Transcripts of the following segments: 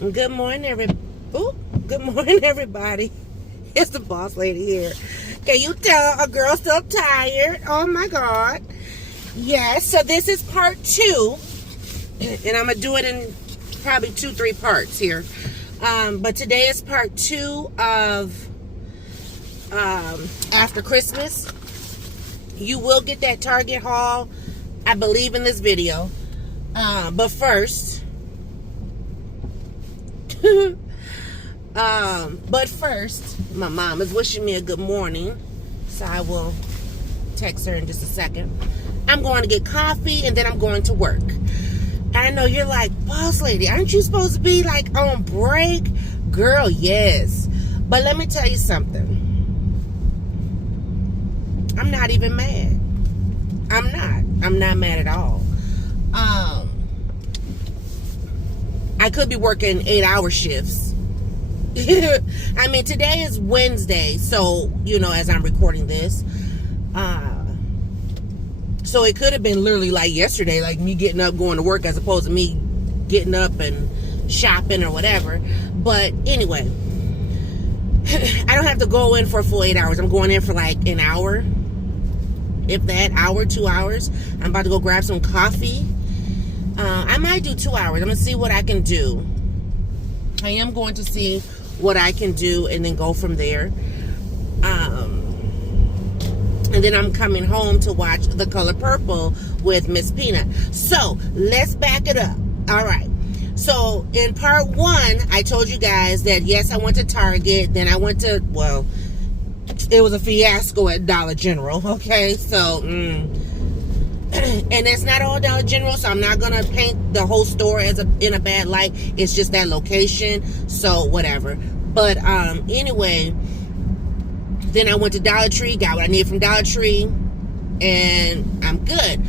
Good morning, Good morning, everybody. It's the boss lady here. Can you tell a girl still tired? Oh my God. Yes, so this is part 2. And I'm going to do it in probably 2-3 parts here. But today is part 2 of After Christmas. You will get that Target haul, I believe, in this video. But first... my mom is wishing me a good morning, so I will text her in just a second. I'm going to get coffee and then I'm going to work. I know you're like, boss lady, aren't you supposed to be like on break? Girl, yes. But let me tell you something. I'm not even mad. I'm not mad at all. I could be working 8-hour shifts. I mean, today is Wednesday, so, as I'm recording this. So it could have been literally like yesterday, like me getting up, going to work, as opposed to me getting up and shopping or whatever. But anyway, I don't have to go in for a full 8 hours. I'm going in for like an hour, if that, hour, 2 hours. I'm about to go grab some coffee. I might do 2 hours. I'm going to see what I can do. I am going to see what I can do and then go from there. And then I'm coming home to watch The Color Purple with Miss Peanut. So, let's back it up. All right. So, in part 1, I told you guys that, yes, I went to Target. Then I went to, well, it was a fiasco at Dollar General. Okay? So, and it's not all Dollar General, so I'm not going to paint the whole store in a bad light. It's just that location. So, whatever. But, anyway... Then I went to Dollar Tree, got what I needed from Dollar Tree, and I'm good.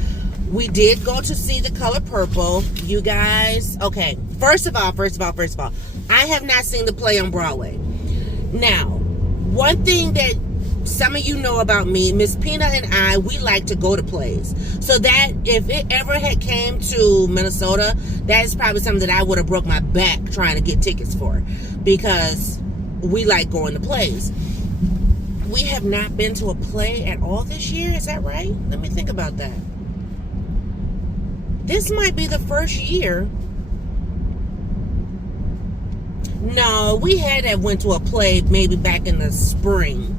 We did go to see The Color Purple. You guys, okay, first of all, I have not seen the play on Broadway. Now, one thing that some of you know about me, Miss Peanut and I, we like to go to plays. So that, if it ever had came to Minnesota, that is probably something that I would have broke my back trying to get tickets for, because we like going to plays. We have not been to a play at all this year. Is that right? Let me think about that. This might be the first year. No, we had went to a play maybe back in the spring.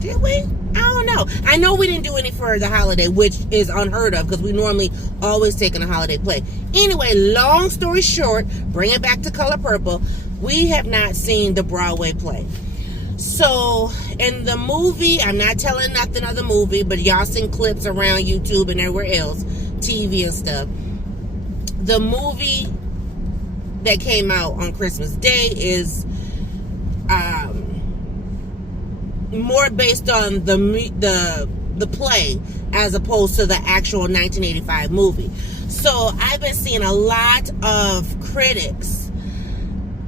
Did we? I don't know. I know we didn't do any for the holiday, which is unheard of because we normally always take in a holiday play. Anyway, long story short, bring it back to Color Purple. We have not seen the Broadway play. So, in the movie, I'm not telling nothing of the movie, but y'all seen clips around YouTube and everywhere else, TV and stuff. The movie that came out on Christmas Day is more based on the play as opposed to the actual 1985 movie. So, I've been seeing a lot of critics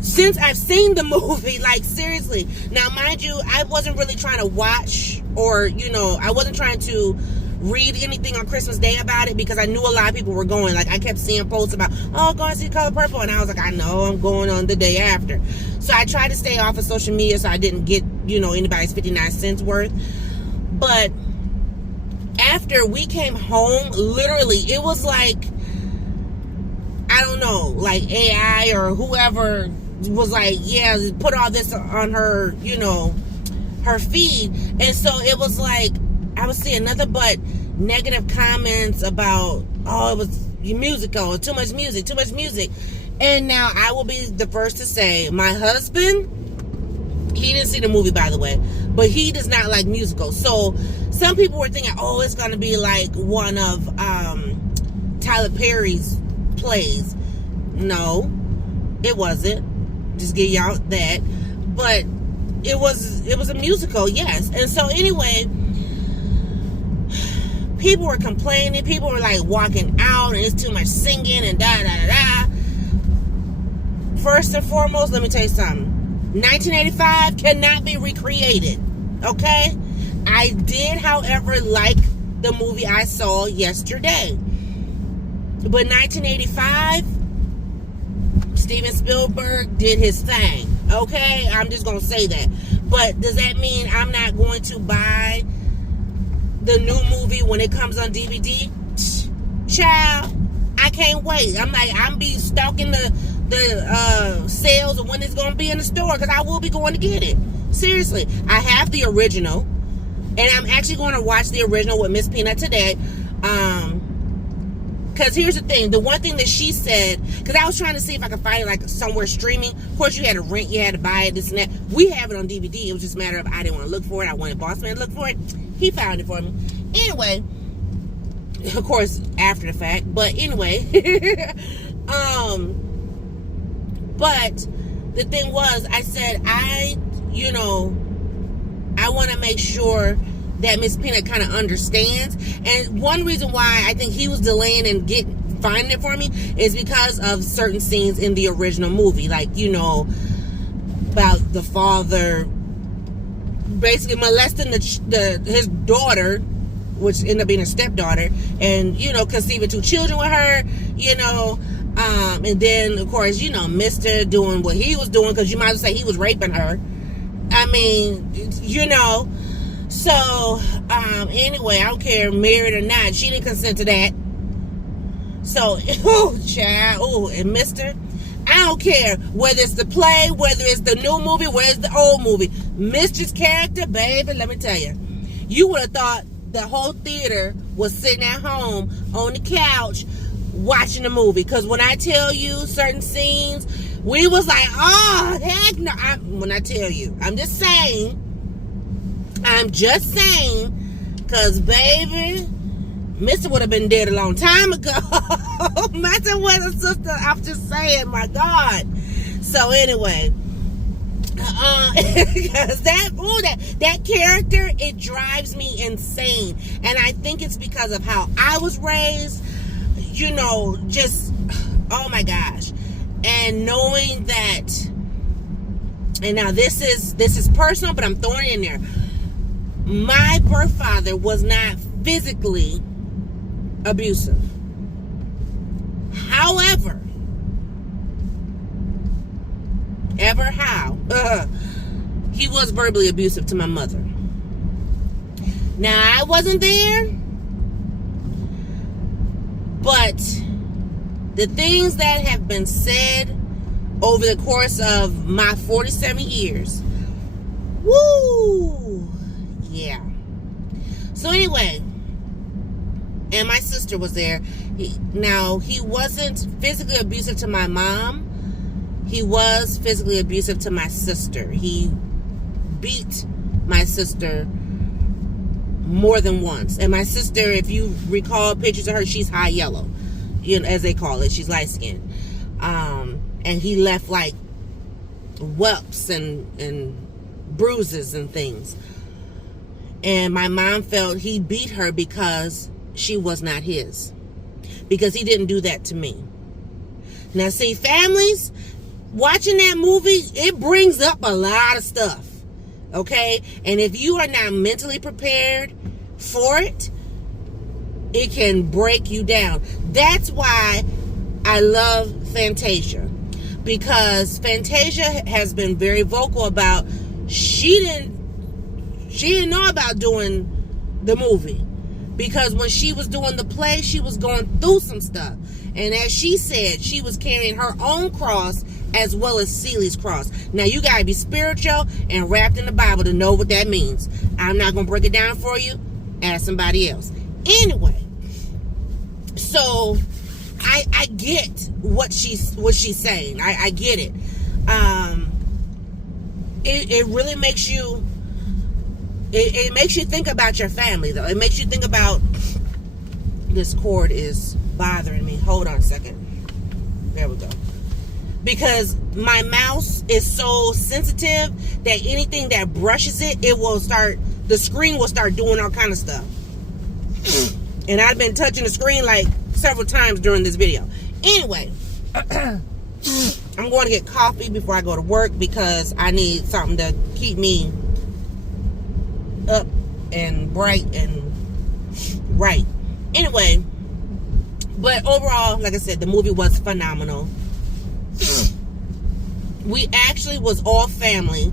since I've seen the movie, like, seriously. Now, mind you, I wasn't really trying to watch or, I wasn't trying to read anything on Christmas Day about it because I knew a lot of people were going. Like, I kept seeing posts about, oh, go and see Color Purple. And I was like, I know, I'm going on the day after. So I tried to stay off of social media so I didn't get, anybody's 59 cents worth. But after we came home, literally, it was like, I don't know, like AI or whoever was like, yeah, put all this on her, her feed. And so it was like, I was seeing nothing but negative comments about, oh, it was musical, too much music. And now I will be the first to say, my husband, he didn't see the movie, by the way, but he does not like musicals. So some people were thinking, oh, it's going to be like one of Tyler Perry's plays. No, it wasn't. Just give y'all that. But it was a musical, yes. And so anyway, people were complaining. People were like walking out and it's too much singing and da da da da. First and foremost, let me tell you something. 1985 cannot be recreated. Okay? I did, however, like the movie I saw yesterday. But 1985, Steven Spielberg did his thing. Okay, I'm just gonna say that. But does that mean I'm not going to buy the new movie when it comes on DVD? Child, I can't wait. I'm be stalking the sales of when it's gonna be in the store, because I will be going to get it. Seriously, I have the original, and I'm actually going to watch the original with Miss Peanut today. Because here's the thing, the one thing that she said, because I was trying to see if I could find it like somewhere streaming. Of course, you had to rent, you had to buy it, this and that. We have it on DVD. It was just a matter of I didn't want to look for it. I wanted Boss Man to look for it. He found it for me. Anyway, of course, after the fact. But anyway, but the thing was, I said, I want to make sure that Miss Peanut kind of understands. And one reason why I think he was delaying and finding it for me is because of certain scenes in the original movie. Like, about the father basically molesting his daughter, which ended up being a stepdaughter, and, conceiving 2 children with her, and then, of course, Mr. doing what he was doing, because you might as well say he was raping her. I mean, So, anyway, I don't care, married or not, she didn't consent to that. So, child, and Mr., I don't care whether it's the play, whether it's the new movie, whether it's the old movie. Mr.'s character, baby, let me tell you, you would have thought the whole theater was sitting at home on the couch watching the movie. Because when I tell you certain scenes, we was like, oh, heck no. When I tell you, I'm just saying, because, baby, Mr. would have been dead a long time ago. Messing with a sister, I'm just saying, my God. So, anyway, because that character, it drives me insane. And I think it's because of how I was raised, just, oh my gosh. And knowing that, and now this is personal, but I'm throwing it in there. My birth father was not physically abusive. However, he was verbally abusive to my mother. Now, I wasn't there, but the things that have been said over the course of my 47 years, woo, yeah. So anyway, and my sister was there. He wasn't physically abusive to my mom. He was physically abusive to my sister. He beat my sister more than once. And my sister, if you recall pictures of her, she's high yellow, as they call it. She's light skinned. And he left like whelps and bruises and things. And my mom felt he beat her because she was not his. Because he didn't do that to me. Now, see, families, watching that movie, it brings up a lot of stuff. Okay? And if you are not mentally prepared for it, it can break you down. That's why I love Fantasia. Because Fantasia has been very vocal about she didn't know about doing the movie. Because when she was doing the play, she was going through some stuff. And as she said, she was carrying her own cross as well as Celi's cross. Now, you got to be spiritual and wrapped in the Bible to know what that means. I'm not going to break it down for you. Ask somebody else. Anyway, so I get what she's saying. I get it. It really makes you... It makes you think about your family, though. It makes you think about... This cord is bothering me. Hold on a second. There we go. Because my mouse is so sensitive that anything that brushes it, the screen will start doing all kind of stuff. And I've been touching the screen like several times during this video. Anyway, I'm going to get coffee before I go to work because I need something to keep me up and bright and right. Anyway, but overall, like I said, the movie was phenomenal. we actually was all family.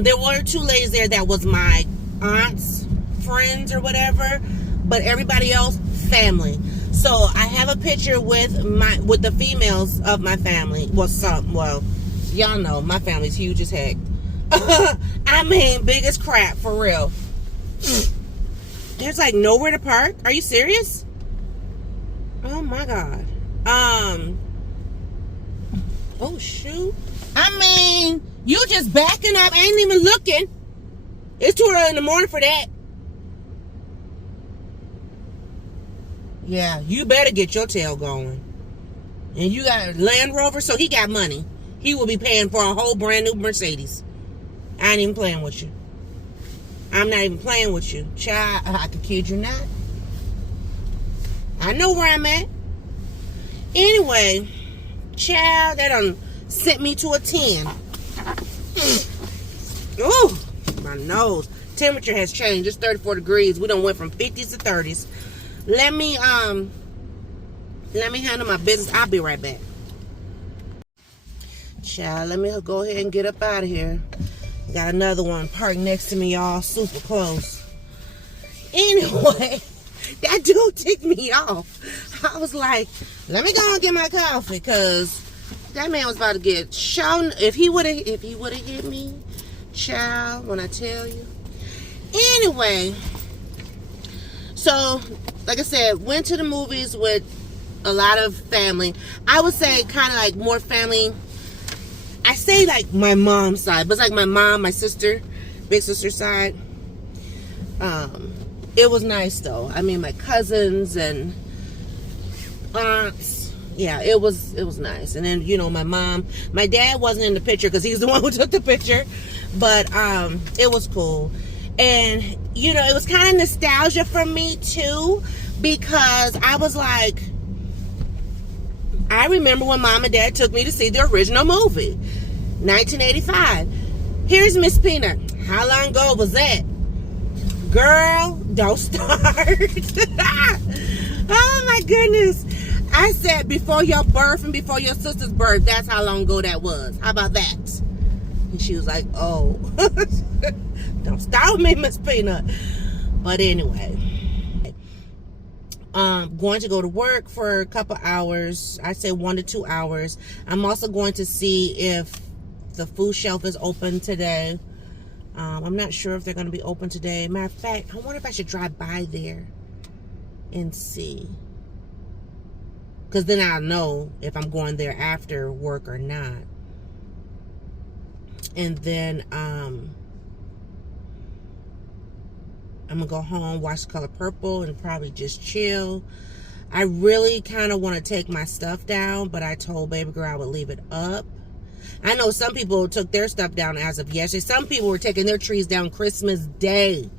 There were 2 ladies there that was my aunt's friends or whatever, but everybody else family. So I have a picture with the females of my family. Well, y'all know my family's huge as heck. I mean, big as crap, for real. There's like nowhere to park. Are you serious? Oh my God. Oh shoot. I mean, you just backing up, ain't even looking. It's too early in the morning for that. Yeah, you better get your tail going. And you got a Land Rover, so he got money. He will be paying for a whole brand new Mercedes. I ain't even playing with you. I'm not even playing with you. Child, I could kid you not. I know where I'm at. Anyway, child, that done sent me to a 10. Ooh, my nose. Temperature has changed. It's 34 degrees. We done went from 50s to 30s. Let me handle my business. I'll be right back. Child, let me go ahead and get up out of here. Got another one parked next to me, y'all. Super close. Anyway, that dude ticked me off. I was like, let me go and get my coffee, because that man was about to get shown. If he would have hit me, child, when I tell you. Anyway, so like I said, went to the movies with a lot of family. I would say kind of like more family. I say like my mom's side, but it's like my mom, my sister, big sister side. It was nice though. I mean, my cousins and aunts. Yeah, it was nice. And then, you know, my mom, my dad wasn't in the picture because he's the one who took the picture, but it was cool. And, you know, it was kind of nostalgia for me too, because I was like, I remember when Mom and Dad took me to see the original movie, 1985. Here's Miss Peanut. How long ago was that? Girl, don't start. Oh my goodness. I said before your birth and before your sister's birth, that's how long ago that was. How about that? And she was like, oh. Don't start with me, Miss Peanut. But anyway. Going to go to work for a couple hours. I say 1 to 2 hours. I'm also going to see if the food shelf is open today. I'm not sure if they're going to be open today. Matter of fact, I wonder if I should drive by there and see. Because then I'll know if I'm going there after work or not. And then I'm going to go home, watch The Color Purple, and probably just chill. I really kind of want to take my stuff down, but I told baby girl I would leave it up. I know some people took their stuff down as of yesterday. Some people were taking their trees down Christmas Day.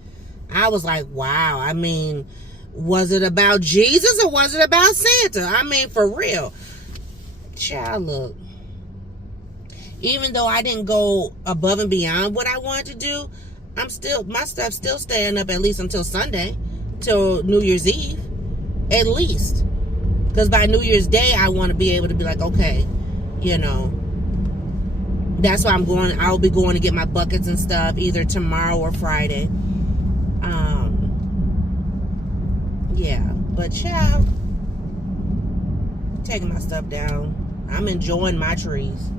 I was like, wow. I mean, was it about Jesus or was it about Santa? I mean, for real. Child, look. Even though I didn't go above and beyond what I wanted to do, my stuff's still staying up at least until Sunday, till New Year's Eve, at least. Because by New Year's Day, I want to be able to be like, okay, you know, that's why I'll be going to get my buckets and stuff either tomorrow or Friday. Yeah, but child, taking my stuff down. I'm enjoying my trees.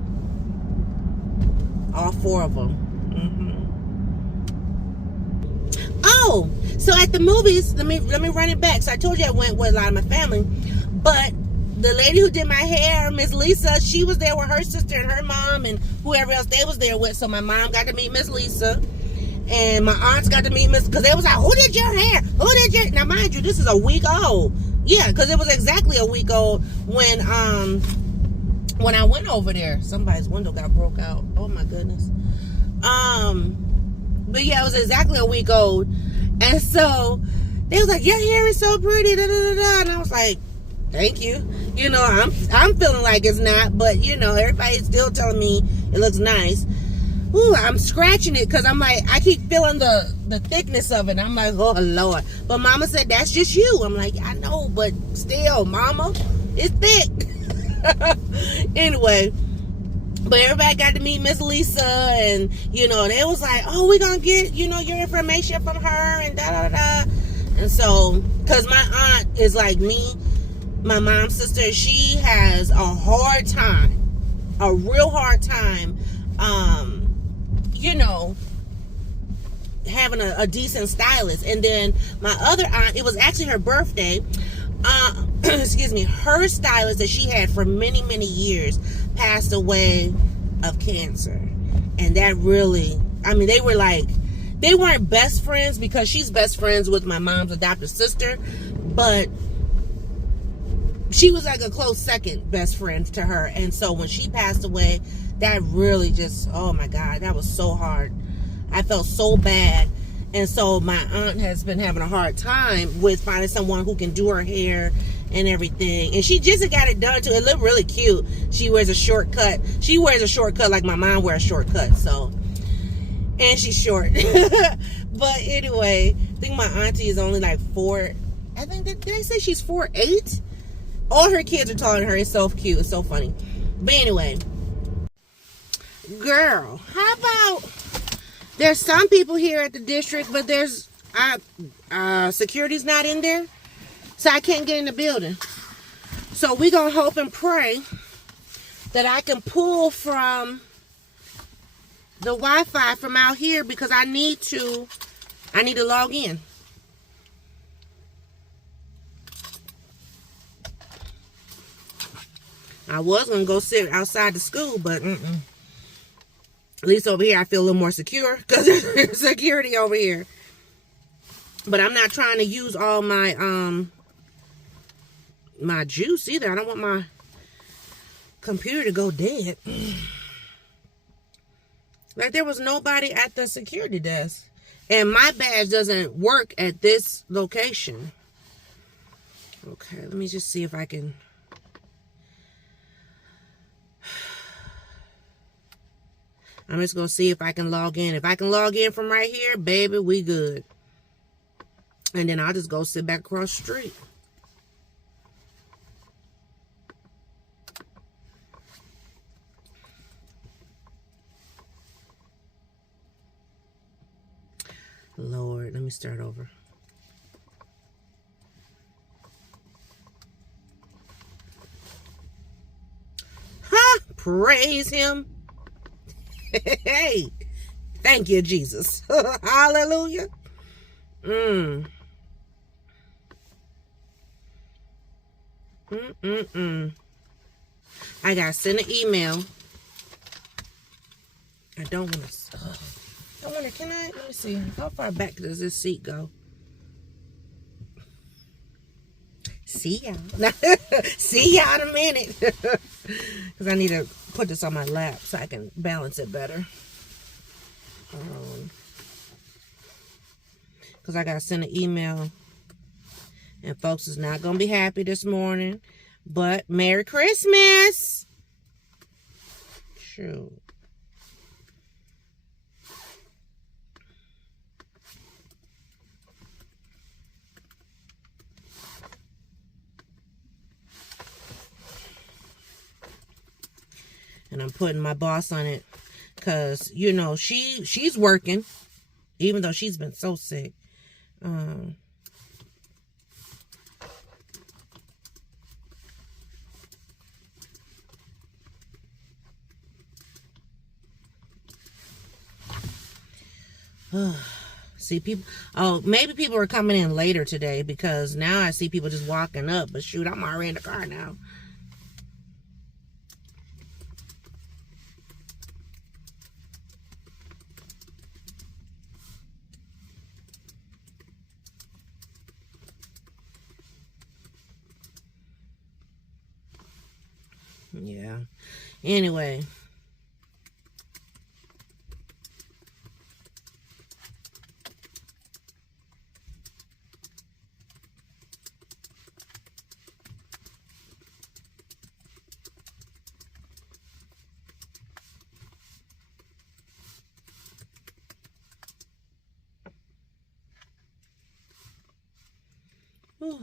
All 4 of them. Oh, so at the movies, let me run it back. So I told you I went with a lot of my family, but the lady who did my hair, Miss Lisa, she was there with her sister and her mom and whoever else they was there with. So my mom got to meet Miss Lisa, and my aunts got to meet Miss, because they was like, who did your hair? Who did your? Now mind you, this is a week old. Yeah, because it was exactly a week old when I went over there. Somebody's window got broke out. Oh my goodness. But yeah, it was exactly a week old. And so they was like, your hair is so pretty, da, da, da, da. And I was like, thank you. You know, I'm feeling like it's not, but you know, everybody's still telling me it looks nice. Ooh, I'm scratching it because I'm like, I keep feeling the thickness of it. I'm like, oh Lord. But Mama said, that's just you. I'm like, I know, but still, Mama, it's thick. Anyway, But everybody got to meet Miss Lisa, and you know, they was like, oh, we're gonna get, you know, your information from her and da da da. And so, because my aunt is like me, my mom's sister, she has a hard time, a real hard time, you know, having a decent stylist. And then my other aunt, it was actually her birthday, excuse me, her stylist that she had for many, many years passed away of cancer. And that really, I mean, they were like, they weren't best friends because she's best friends with my mom's adopted sister, but she was like a close second best friend to her. And so when she passed away, that really just, oh my God, that was so hard. I felt so bad. And so my aunt has been having a hard time with finding someone who can do her hair and everything. And she just got it done too. It looked really cute. She wears a short cut. She wears a short cut like my mom wears a short cut. So, and she's short. But anyway, I think my auntie is only like 4. I think, did I say she's 4'8"? All her kids are taller than her. It's so cute. It's so funny. But anyway, girl, how about, there's some people here at the district, but there's security's not in there, so I can't get in the building. So we gonna hope and pray that I can pull from the Wi-Fi from out here, because I need to log in. I was gonna go sit outside the school, but at least over here I feel a little more secure because there's security over here. But I'm not trying to use all my my juice either. I don't want my computer to go dead. Like, there was nobody at the security desk, and my badge doesn't work at this location. Okay, let me just see if I can. I'm just going to see if I can log in. If I can log in from right here, baby, we good. And then I'll just go sit back across the street. Lord, let me start over. Ha! Praise him. Hey, thank you, Jesus. Hallelujah. I gotta send an email. I don't want to. Can I? Let me see. How far back does this seat go? See y'all. See y'all in a minute. Because I need to put this on my lap so I can balance it better. Because I got to send an email. And folks is not going to be happy this morning. But Merry Christmas. Shoot. And I'm putting my boss on it because, you know, she's working, even though she's been so sick. See, people, oh, maybe people are coming in later today because now I see people just walking up. But shoot, I'm already in the car now. Yeah. Anyway. Ooh.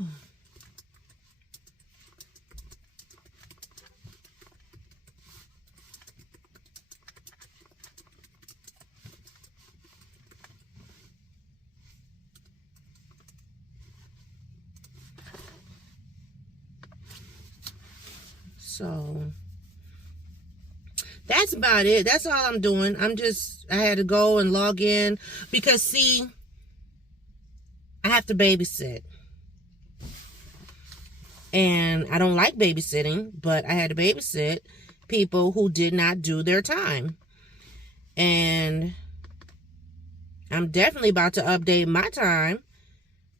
So that's about it. That's all I'm doing. I had to go and log in because, see, I have to babysit. And I don't like babysitting, but I had to babysit people who did not do their time. And I'm definitely about to update my time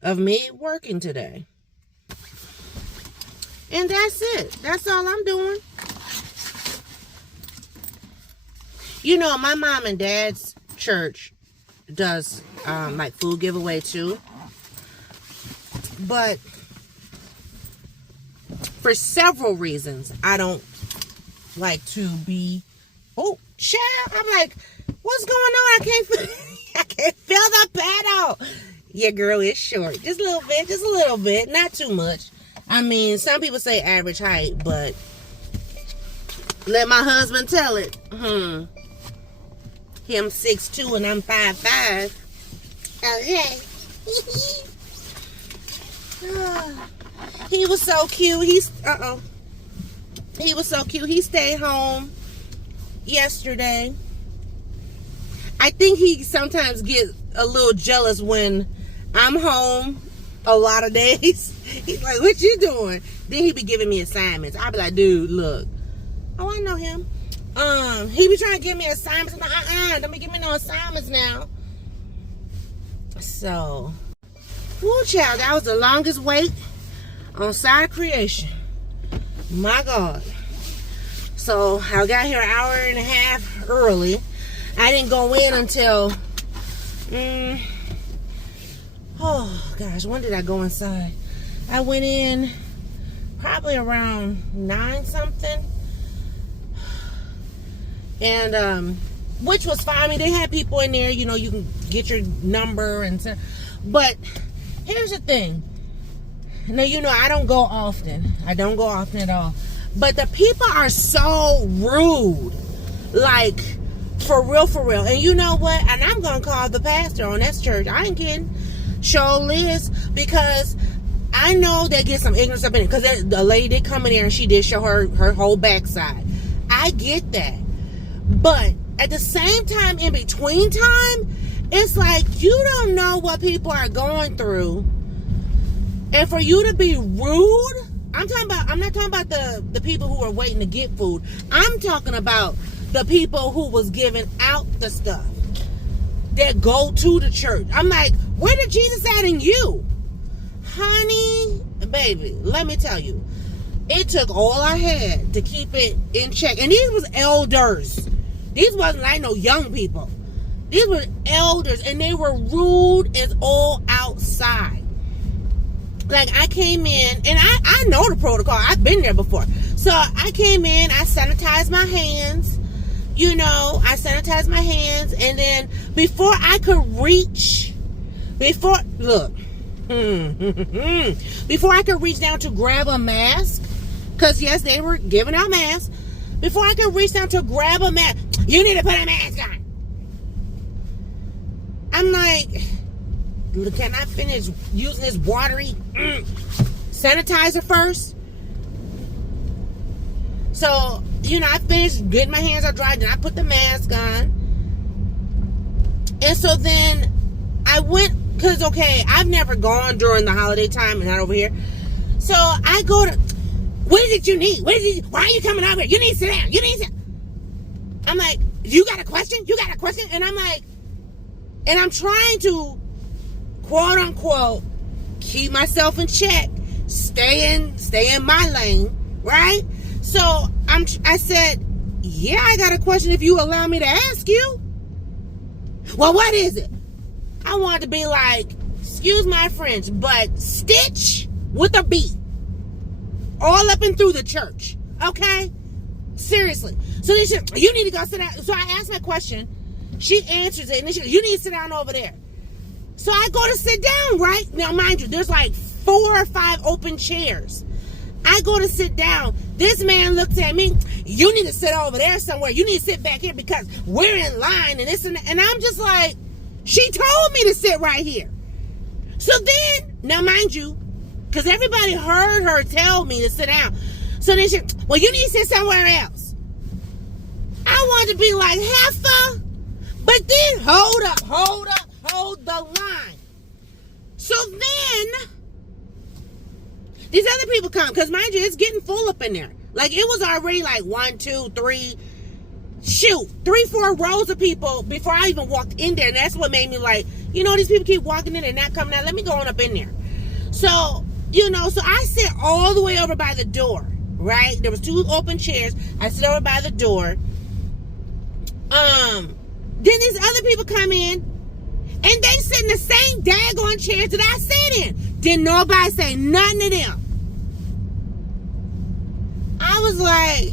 of me working today. And that's it. That's all I'm doing. You know, my mom and dad's church does like food giveaway too. But for several reasons, I don't like to be. Oh, child! I'm like, what's going on? I can't feel the pedal. Yeah, girl, it's short, just a little bit, not too much. I mean, some people say average height, but let my husband tell it. Him 6'2" and I'm 5'5". Okay. He was so cute. He was so cute. He stayed home yesterday. I think he sometimes gets a little jealous when I'm home a lot of days. He's like, what you doing? Then he be giving me assignments. I be like, dude, look. Oh, I know him. He be trying to give me assignments. I'm like, don't be giving me no assignments now. So, woo, child, that was the longest wait on side of creation. My God. So, I got here an hour and a half early. I didn't go in until, oh, gosh, when did I go inside? I went in probably around 9 something. And, which was fine. I mean, they had people in there, you know, you can get your number and stuff. But here's the thing. Now, you know, I don't go often. I don't go often at all. But the people are so rude. Like, for real. And you know what? And I'm going to call the pastor on that church. I ain't kidding. Show Liz. Because I know they get some ignorance up in it. Because the lady did come in there and she did show her whole backside. I get that. But at the same time, in between time, it's like you don't know what people are going through. And for you to be rude, I'm not talking about the people who are waiting to get food. I'm talking about the people who was giving out the stuff that go to the church. I'm like, where did Jesus at in you? Honey, baby, let me tell you. It took all I had to keep it in check. And these was elders. These wasn't like no young people. These were elders, and they were rude as all outside. Like, I came in, and I know the protocol. I've been there before. So, I came in, I sanitized my hands. You know, I sanitized my hands, and then before I could reach, before I could reach down to grab a mask, because, yes, they were giving out masks. Before I could reach down to grab a mask, you need to put a mask on. I'm like, can I finish using this watery sanitizer first? So, you know, I finished getting my hands all dry, then I put the mask on. And so then I went, because, okay, I've never gone during the holiday time and not over here. So I go to, what is it you need? Why are you coming over here? You need to sit down. You need to sit. I'm like, you got a question? You got a question? And I'm like, and I'm trying to, quote unquote, keep myself in check, stay in my lane, right? So I said, yeah, I got a question if you allow me to ask you. Well, what is it? I wanted to be like, excuse my French, but stitch with a beat. All up and through the church. Okay? Seriously. So then she said, you need to go sit down. So I asked my question. She answers it. And then she goes, you need to sit down over there. So I go to sit down, right? Now, mind you, there's like 4 or 5 open chairs. I go to sit down. This man looks at me. You need to sit over there somewhere. You need to sit back here because we're in line and this and that. And I'm just like, she told me to sit right here. So then, now mind you, because everybody heard her tell me to sit down. So So then she, well, you need to sit somewhere else. I wanted to be like, heifer. But then, hold the line. So then, these other people come, because mind you, it's getting full up in there. Like, it was already like 1, 2, 3, 3, 4 rows of people before I even walked in there. And that's what made me like, you know, these people keep walking in and not coming out. Let me go on up in there. So, you know, so I sit all the way over by the door, right? There was 2 open chairs. I sit over by the door. Then these other people come in, and they sit in the same daggone chairs that I sat in. Didn't nobody say nothing to them. I was like,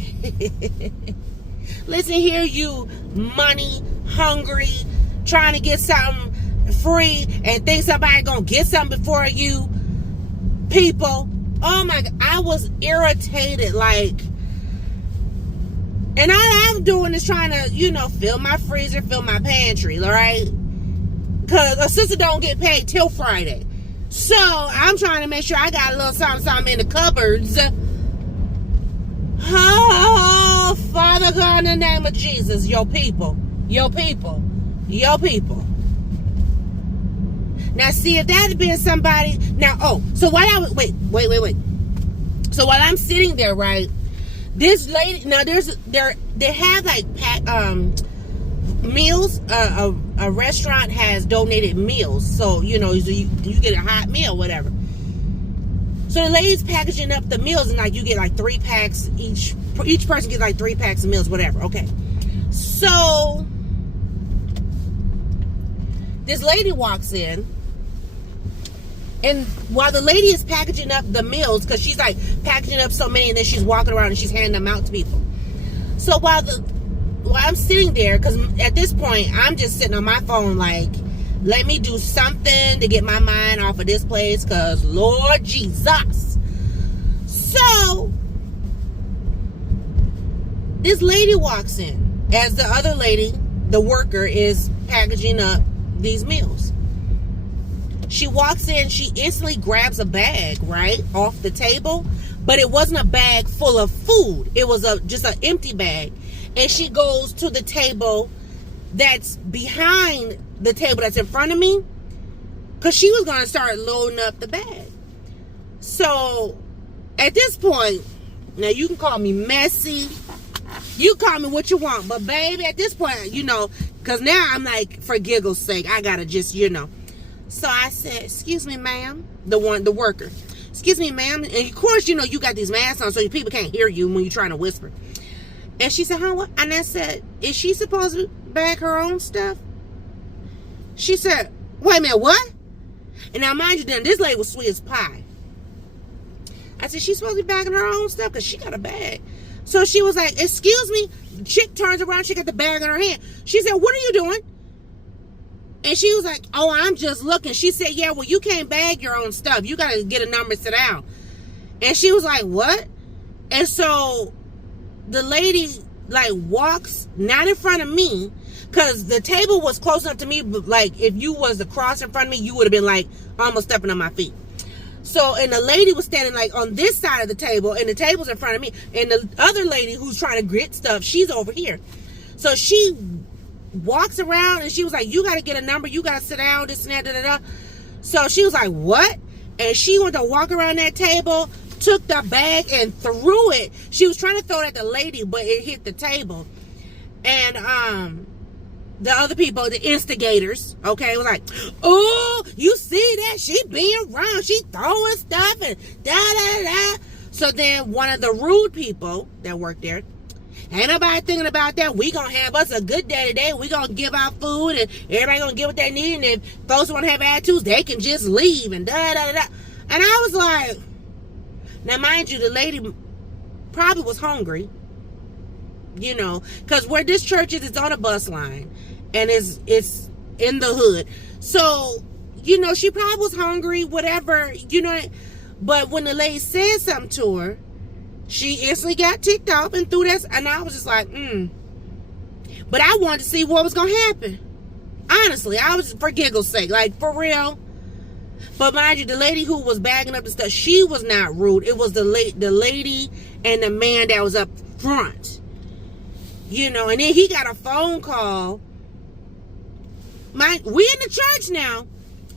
listen here, you money hungry, trying to get something free and think somebody gonna get something before you people. Oh my God, I was irritated, like, and all I'm doing is trying to, you know, fill my freezer, fill my pantry, all right? Because a sister don't get paid till Friday. So I'm trying to make sure I got a little something in the cupboards. Oh, Father God, in the name of Jesus, your people. Now, see, if that had been somebody. Now, so while I was, wait. So while I'm sitting there, right, this lady, now they have like meals. A restaurant has donated meals, so you know you get a hot meal, whatever. So the lady's packaging up the meals, and like you get like 3 packs each. Each person gets like 3 packs of meals, whatever. Okay, so this lady walks in, and while the lady is packaging up the meals, because she's like packaging up so many, and then she's walking around and she's handing them out to people. So while I'm sitting there, because at this point I'm just sitting on my phone like, let me do something to get my mind off of this place, because Lord Jesus. So this lady walks in as the other lady, the worker, is packaging up these meals. She walks in, she instantly grabs a bag, right, off the table, but it wasn't a bag full of food. It was just an empty bag. And she goes to the table that's behind the table that's in front of me, because she was going to start loading up the bag. So at this point, now you can call me messy, you call me what you want, but baby, at this point, you know, because now I'm like, for giggles sake, I gotta just, you know. So I said, excuse me, ma'am, the worker, excuse me, ma'am. And of course, you know, you got these masks on, so people can't hear you when you're trying to whisper. And she said, huh, what? And I said, is she supposed to bag her own stuff? She said, wait a minute, what? And now, mind you, then this lady was sweet as pie. I said, she's supposed to be bagging her own stuff because she got a bag. So she was like, excuse me. The chick turns around, she got the bag in her hand. She said, what are you doing? And she was like, oh, I'm just looking. She said, yeah, well, you can't bag your own stuff. You got to get a number, sit down. And she was like, what? And so the lady, like, walks, not in front of me, because the table was close enough to me, but, like, if you was across in front of me, you would have been, like, almost stepping on my feet. So, and the lady was standing, like, on this side of the table, and the table's in front of me, and the other lady who's trying to get stuff, she's over here. So she walks around, and she was like, you got to get a number, you got to sit down, this and that, da-da-da. So she was like, what? And she went to walk around that table, took the bag and threw it. She was trying to throw it at the lady, but it hit the table. And the other people, the instigators, okay, was like, oh, you see that? She being wrong. She throwing stuff and da-da-da. So then one of the rude people that worked there, ain't nobody thinking about that. We gonna have us a good day today. We gonna give out food and everybody gonna get what they need. And if folks want to have attitudes, they can just leave and da-da-da-da. And I was like, now mind you, the lady probably was hungry, you know, because where this church is, it's on a bus line. And it's in the hood. So, you know, she probably was hungry, whatever, you know. But when the lady said something to her, she instantly got ticked off and threw that. And I was just like, But I wanted to see what was going to happen. Honestly, I was, for giggle's sake, like, for real. But mind you, the lady who was bagging up the stuff, she was not rude. It was the lady and the man that was up front. You know, and then he got a phone call. We in the church now.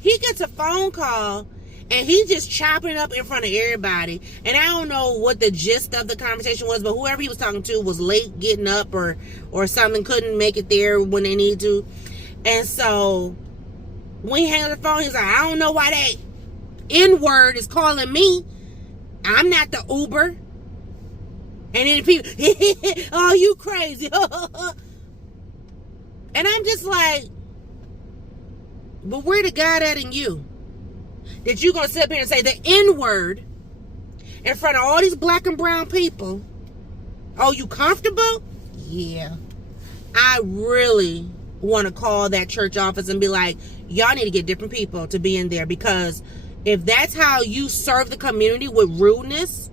He gets a phone call and he's just chopping it up in front of everybody. And I don't know what the gist of the conversation was, but whoever he was talking to was late getting up or something, couldn't make it there when they need to. And so when he hung up the phone, he's like, I don't know why that N-word is calling me. I'm not the Uber. And then the people, oh, you crazy. And I'm just like, but where the God at in you? That you gonna sit up here and say the N-word in front of all these black and brown people? Oh, you comfortable? Yeah. I really want to call that church office and be like, y'all need to get different people to be in there, because if that's how you serve the community with rudeness,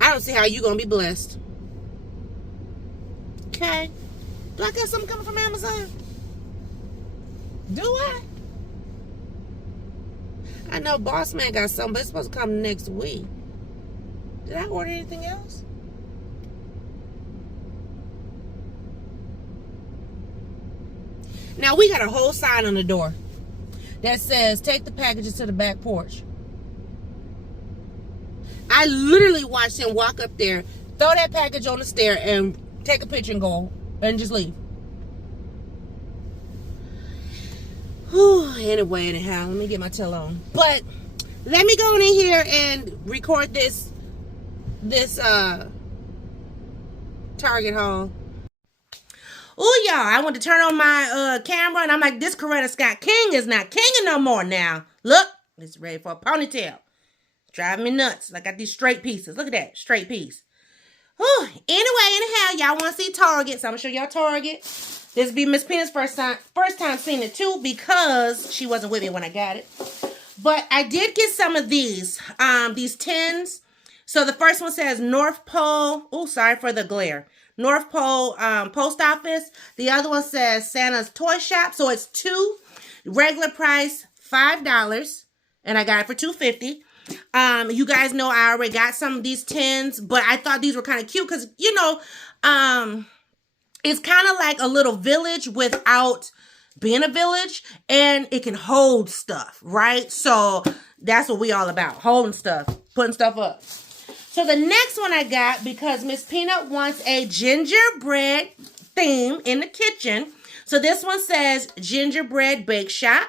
I don't see how you gonna be blessed. Okay. Do I got something coming from Amazon? Do I? I know Boss Man got something, but it's supposed to come next week. Did I order anything else? Now we got a whole sign on the door that says, take the packages to the back porch. I literally watched him walk up there, throw that package on the stair, and take a picture and go, and just leave. Whew, anyway, anyhow, let me get my tail on. But let me go in here and record this Target haul. Oh, y'all, I want to turn on my camera, and I'm like, this Coretta Scott King is not kinging no more now. Look, it's ready for a ponytail. Driving me nuts. I got these straight pieces. Look at that, straight piece. Whew. Anyway, anyhow, y'all want to see Target, so I'm going to show y'all Target. This will be Miss Penny's first time seeing it too, because she wasn't with me when I got it. But I did get some of these tins. So the first one says North Pole. Oh, sorry for the glare. North Pole Post Office. The other one says Santa's Toy Shop. So it's two. Regular price $5, and I got it for $2.50. You guys know I already got some of these tins, but I thought these were kind of cute because, you know, it's kind of like a little village without being a village, and it can hold stuff, right? So that's what we all about, holding stuff, putting stuff up. So the next one I got, because Miss Peanut wants a gingerbread theme in the kitchen. So this one says Gingerbread Bake Shop.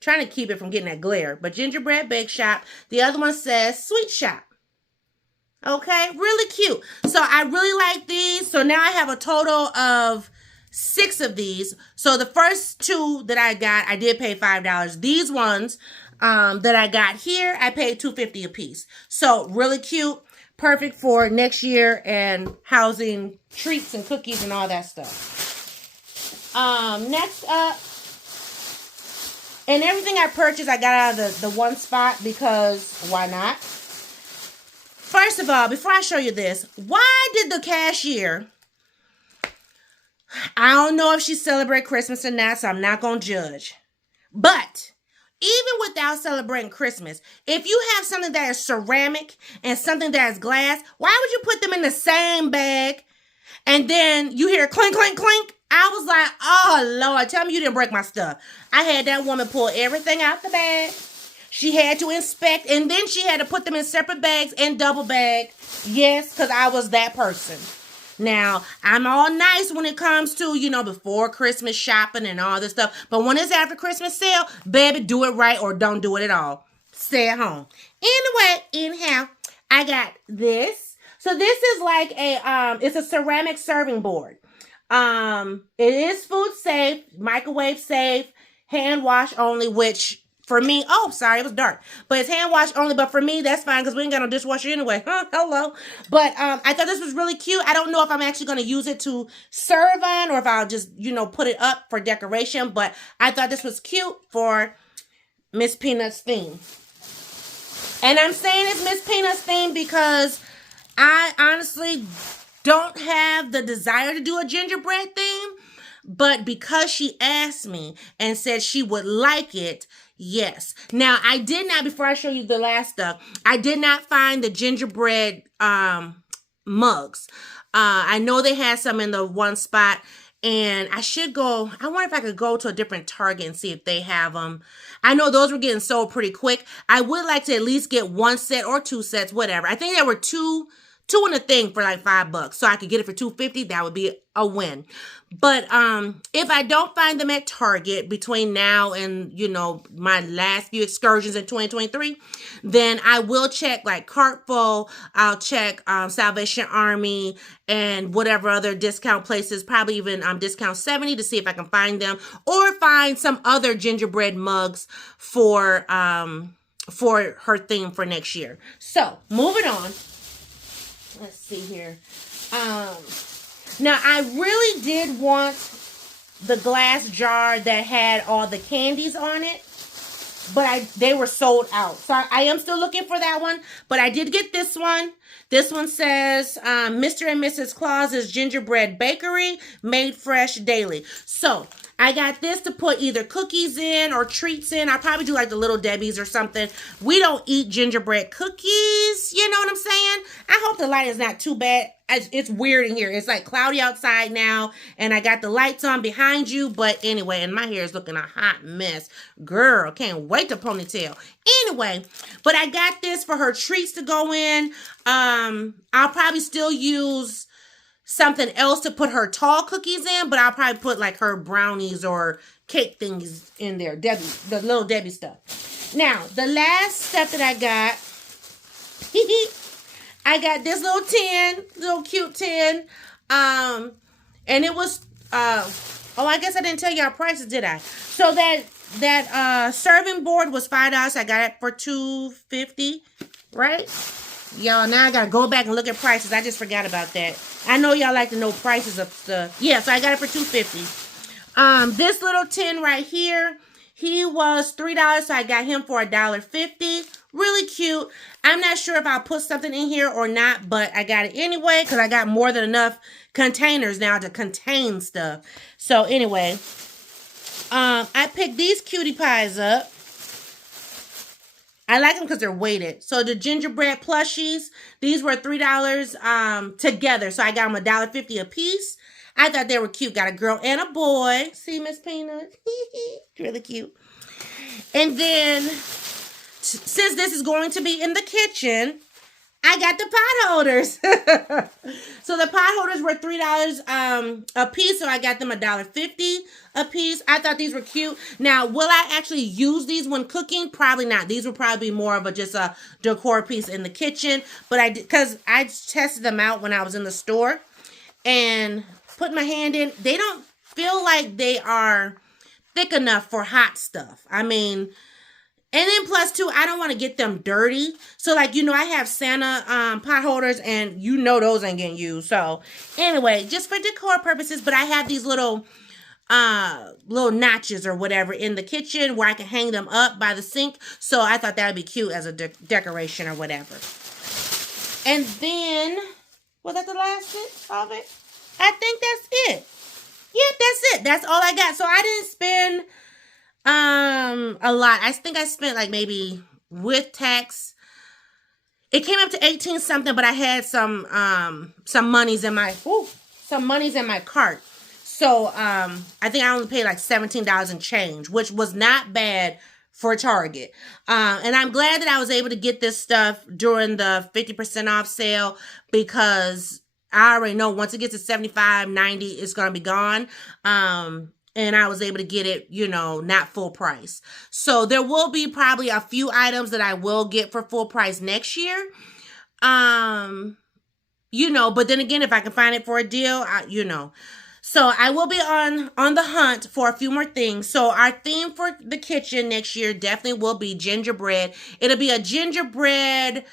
Trying to keep it from getting that glare, but Gingerbread Bake Shop. The other one says Sweet Shop. Okay, really cute. So I really like these. So now I have a total of 6 of these. So the first 2 that I got, I did pay $5. These ones that I got here, I paid $2.50 a piece. So really cute, perfect for next year and housing treats and cookies and all that stuff. Next up, and everything I purchased, I got out of the one spot because why not? First of all, before I show you this, why did the cashier, I don't know if she celebrates Christmas or not, so I'm not going to judge. But even without celebrating Christmas, if you have something that is ceramic and something that is glass, why would you put them in the same bag and then you hear clink, clink, clink? I was like, oh, Lord, tell me you didn't break my stuff. I had that woman pull everything out the bag. She had to inspect, and then she had to put them in separate bags and double bag. Yes, because I was that person. Now, I'm all nice when it comes to, you know, before Christmas shopping and all this stuff. But when it's after Christmas sale, baby, do it right or don't do it at all. Stay at home. Anyway, anyhow, I got this. So this is like it's a ceramic serving board. It is food safe, microwave safe, hand wash only, which for me, oh, sorry, it was dark. But it's hand wash only, but for me, that's fine because we ain't got no dishwasher anyway. Hello. But I thought this was really cute. I don't know if I'm actually going to use it to serve on or if I'll just, you know, put it up for decoration. But I thought this was cute for Miss Peanut's theme. And I'm saying it's Miss Peanut's theme because I honestly don't have the desire to do a gingerbread theme. But because she asked me and said she would like it, Yes. Now, I did not, before I show you the last stuff, I did not find the gingerbread mugs. I know they had some in the one spot, and I wonder if I could go to a different Target and see if they have them. I know those were getting sold pretty quick. I would like to at least get one set or two sets, whatever. I think there were two in a thing for like $5, so I could get it for $2.50. That would be a win. But if I don't find them at Target between now and, you know, my last few excursions in 2023, then I will check like Cartful. I'll check Salvation Army and whatever other discount places, probably even Discount 70, to see if I can find them, or find some other gingerbread mugs for her theme for next year. So moving on. Let's see here. Now, I really did want the glass jar that had all the candies on it, but they were sold out. So I am still looking for that one, but I did get this one. This one says Mr. and Mrs. Claus's Gingerbread Bakery, made fresh daily. So I got this to put either cookies in or treats in. I'll probably do like the Little Debbie's or something. We don't eat gingerbread cookies. You know what I'm saying? I hope the light is not too bad. It's weird in here. It's like cloudy outside now, and I got the lights on behind you. But anyway, and my hair is looking a hot mess. Girl, can't wait to ponytail. Anyway, but I got this for her treats to go in. I'll probably still use something else to put her tall cookies in, but I'll probably put like her brownies or cake things in there. The Little Debbie stuff. Now, the last stuff that I got, I got this little tin, little cute tin. And it was, oh, I guess I didn't tell y'all prices, did I? So that serving board was $5. I got it for $2.50, right? Y'all, now I gotta go back and look at prices. I just forgot about that. I know y'all like to know prices of stuff. Yeah, so I got it for $2.50. This little tin right here, he was $3, so I got him for $1.50. Really cute. I'm not sure if I'll put something in here or not, but I got it anyway because I got more than enough containers now to contain stuff. So anyway, I picked these cutie pies up. I like them because they're weighted. So the gingerbread plushies, these were $3 together. So I got them $1.50 a piece. I thought they were cute. Got a girl and a boy. See, Miss Peanut? Really cute. And then, since this is going to be in the kitchen, I got the pot holders. So the pot holders were $3 a piece, so I got them $1.50 a piece. I thought these were cute. Now, will I actually use these when cooking? Probably not. These will probably be more of just a decor piece in the kitchen. But because I tested them out when I was in the store and put my hand in. They don't feel like they are thick enough for hot stuff. I mean, and then plus two, I don't want to get them dirty. So like, you know, I have Santa pot holders and you know those ain't getting used. So anyway, just for decor purposes, but I have these little notches or whatever in the kitchen where I can hang them up by the sink. So I thought that would be cute as a decoration or whatever. And then, was that the last bit of it? I think that's it. Yeah, that's it. That's all I got. So I didn't spend a lot. I think I spent like maybe with tax. It came up to 18 something, but I had some monies in my cart. So I think I only paid like $17 and change, which was not bad for Target. And I'm glad that I was able to get this stuff during the 50% off sale, because I already know once it gets to 75, 90, it's going to be gone. And I was able to get it, you know, not full price. So there will be probably a few items that I will get for full price next year. You know, but then again, if I can find it for a deal, you know. So I will be on the hunt for a few more things. So our theme for the kitchen next year definitely will be gingerbread. It'll be a gingerbread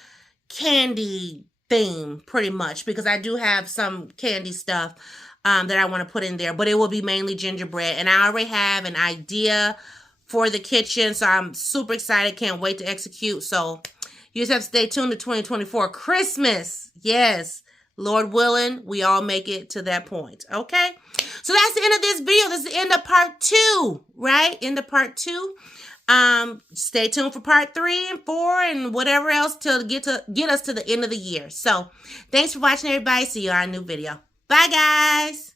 candy theme, pretty much, because I do have some candy stuff that I want to put in there, but it will be mainly gingerbread. And I already have an idea for the kitchen, so I'm super excited. Can't wait to execute. So you just have to stay tuned to 2024 Christmas. Yes, Lord willing, we all make it to that point. Okay, so that's the end of this video. This is the end of part 2, right? End of part 2. Stay tuned for part 3 and 4 and whatever else to get us to the end of the year. So thanks for watching, everybody. See you on a new video. Bye, guys.